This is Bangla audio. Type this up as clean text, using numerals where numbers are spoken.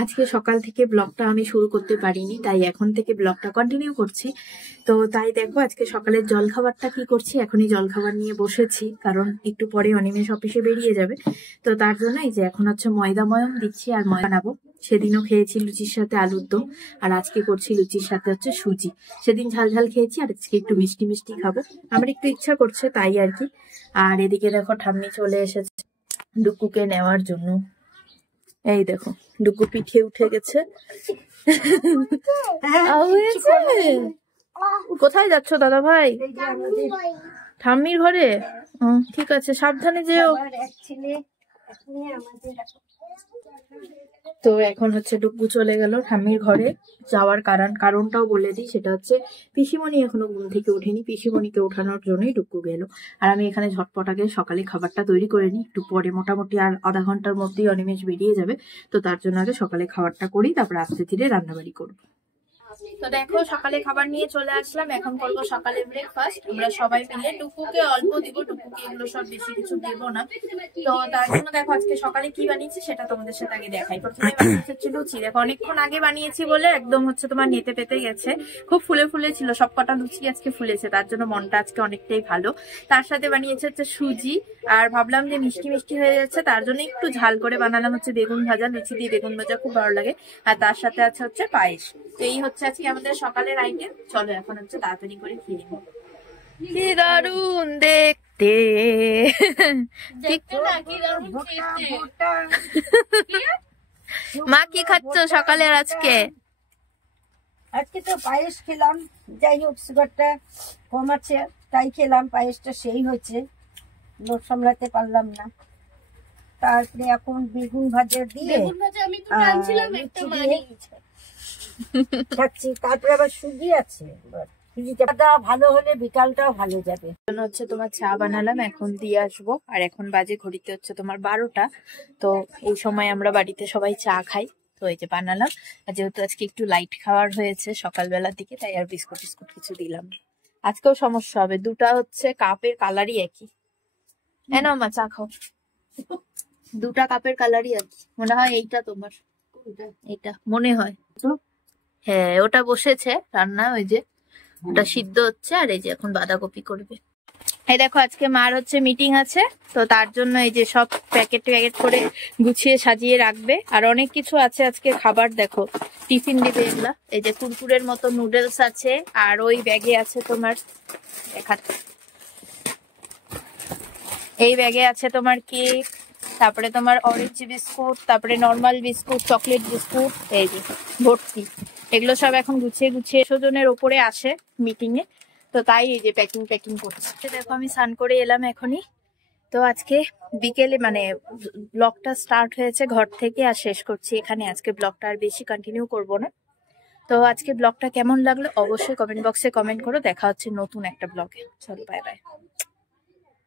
আজকে সকাল থেকে ব্লগটা আমি শুরু করতে পারিনি, তাই এখন থেকে ব্লগটা কন্টিনিউ করছি। তো তাই দেখো আজকে সকালের জলখাবারটা কি করছি। এখনই জলখাবার নিয়ে বসেছি, কারণ একটু পরে অনিমেষ অফিসে বেরিয়ে যাবে। তো তার জন্য এই যে এখন হচ্ছে ময়দা ময়ম দিচ্ছি আর ময়দা বানাবো। সেদিনও খেয়েছি লুচির সাথে আলুর দম, আর আজকে করছি লুচির সাথে হচ্ছে সুজি। সেদিন ঝাল ঝাল খেয়েছি, আর আজকে একটু মিষ্টি মিষ্টি খাবো, আমার একটু ইচ্ছা করছে তাই আর কি। আর এদিকে দেখো ঠাম্মি চলে এসেছে ডুকুকে নেওয়ার জন্য। এই দেখো ডুকু পিঠে উঠে গেছে। কোথায় যাচ্ছ দাদা ভাই? ঠাম্মির ঘরে। ঠিক আছে, সাবধানে যেও। তো এখন হচ্ছে ডুকু চলে গেল ঠাম্মির ঘরে। যাওয়ার কারণটাও বলে দিই, সেটা হচ্ছে পিসিমণি এখনো ঘুম থেকে ওঠেনি, পিসিমণিকে ওঠানোর জন্যই ডুকু গেল। আর আমি এখানে ঝটপট আগে সকালে খাবারটা তৈরি করে নিই, একটু পরে মোটামুটি আর আধা ঘন্টার মধ্যেই অনিমেষ বেরিয়ে যাবে। তো তার জন্য আগে সকালে খাবারটা করি, তারপর আস্তে ধীরে রান্নাবাড়ি করবো। তো দেখো সকালে খাবার নিয়ে চলে আসলাম, এখন করবো সকালে ব্রেকফাস্ট। আমরা সবাই মিলে ডুকুকে অল্প দিব, ডুকুকে এগুলো সব বেশি কিছু দেবো না। তো তার জন্য দেখো আজকে সকালে কি বানিয়েছি সেটা তোমাদের সাথে আগে দেখাই। প্রথমে বানিয়েছি হচ্ছে লুচি। দেখো অনেকক্ষণ আগে বানিয়েছি বলে একদম হচ্ছে তোমার নেতে পেতে গেছে, খুব ফুলে ফুলে ছিল, সবকটা লুচি আজকে ফুলেছে, তার জন্য মনটা আজকে অনেকটাই ভালো। তার সাথে বানিয়েছে হচ্ছে সুজি, আর ভাবলাম যে মিষ্টি মিষ্টি হয়ে যাচ্ছে তার জন্য একটু ঝাল করে বানালাম হচ্ছে বেগুন ভাজা। লুচি দিয়ে বেগুন ভাজা খুব ভালো লাগে। আর তার সাথে আছে হচ্ছে পায়েস। তো এই হচ্ছে আজকে আমাদের সকালের আইটেম। চলো এখন হচ্ছে তাড়াতাড়ি করে খেয়ে নেব। কি দারুন দেখতে, মা কি খাচ্ছ সকালের আজকে? আজকে তো পায়েস খেলাম, যাই হোক সুগারটা কম আছে তাই খেলাম। পায়েসটা সেই হয়েছে, লোভ সামলাতে পারলাম না। তারপরে এখন বেগুন ভাজা দিয়ে খাচ্ছি। তারপরে আবার সুজি আছে, সুজিটা ভালো হলে বিকালটাও ভালো যাবে। হচ্ছে তোমার চা বানালাম, এখন দিয়ে আসবো। আর এখন বাজে ঘড়িতে হচ্ছে তোমার 12টা। তো এই সময় আমরা বাড়িতে সবাই চা খাই, তো এই যে বানালাম। আর যেহেতু আজকে একটু লাইট খাওয়ার হয়েছে সকালবেলার দিকে, তাই আর বিস্কুট টিস্কুট কিছু দিলাম। আজকেও সমস্যা হবে, দুটা হচ্ছে কাপের কালারই একই। নাও মা চা খাও। দুটা কাপের কালারই একই মনে হয়। এইটা তোমার, এটা মনে হয়। হ্যাঁ ওটা বসেছে রান্না, ওই যে ওটা সিদ্ধ হচ্ছে। আর এই যে এখন বাঁধাকপি করবে। এই দেখো আজকে মার হচ্ছে মিটিং আছে, তো তার জন্য এই যে সব প্যাকেট প্যাকেট করে গুছিয়ে সাজিয়ে রাখবে। আর অনেক কিছু আছে আজকে খাবার, দেখো টিফিন দিবে এগুলা। এই যে কুরকুরের মতো নুডলস আছে, আর ওই ব্যাগে আছে তোমার, দেখাচ্ছে এই ব্যাগে আছে তোমার কেক, তারপরে তোমার অরেঞ্জ বিস্কুট, তারপরে নর্মাল বিস্কুট, চকলেট বিস্কুট, এই যে ভর্তি। এগুলো সব এখন গুছিয়ে গুছিয়ে 100 জনের ওপরে আসে মিটিং এ, তো তাই এই যে প্যাকিং প্যাকিং করছে। দেখো আমি স্নান করে এলাম এখনই। তো আজকে বিকেলে মানে ব্লগটা স্টার্ট হয়েছে ঘর থেকে, আর শেষ করছি এখানে। আজকে ব্লগটা আর বেশি কন্টিনিউ করব না। তো আজকে ব্লগটা কেমন লাগলো অবশ্যই কমেন্ট বক্সে কমেন্ট করো। দেখা হচ্ছে নতুন একটা ব্লগে। চলো বাই বাই।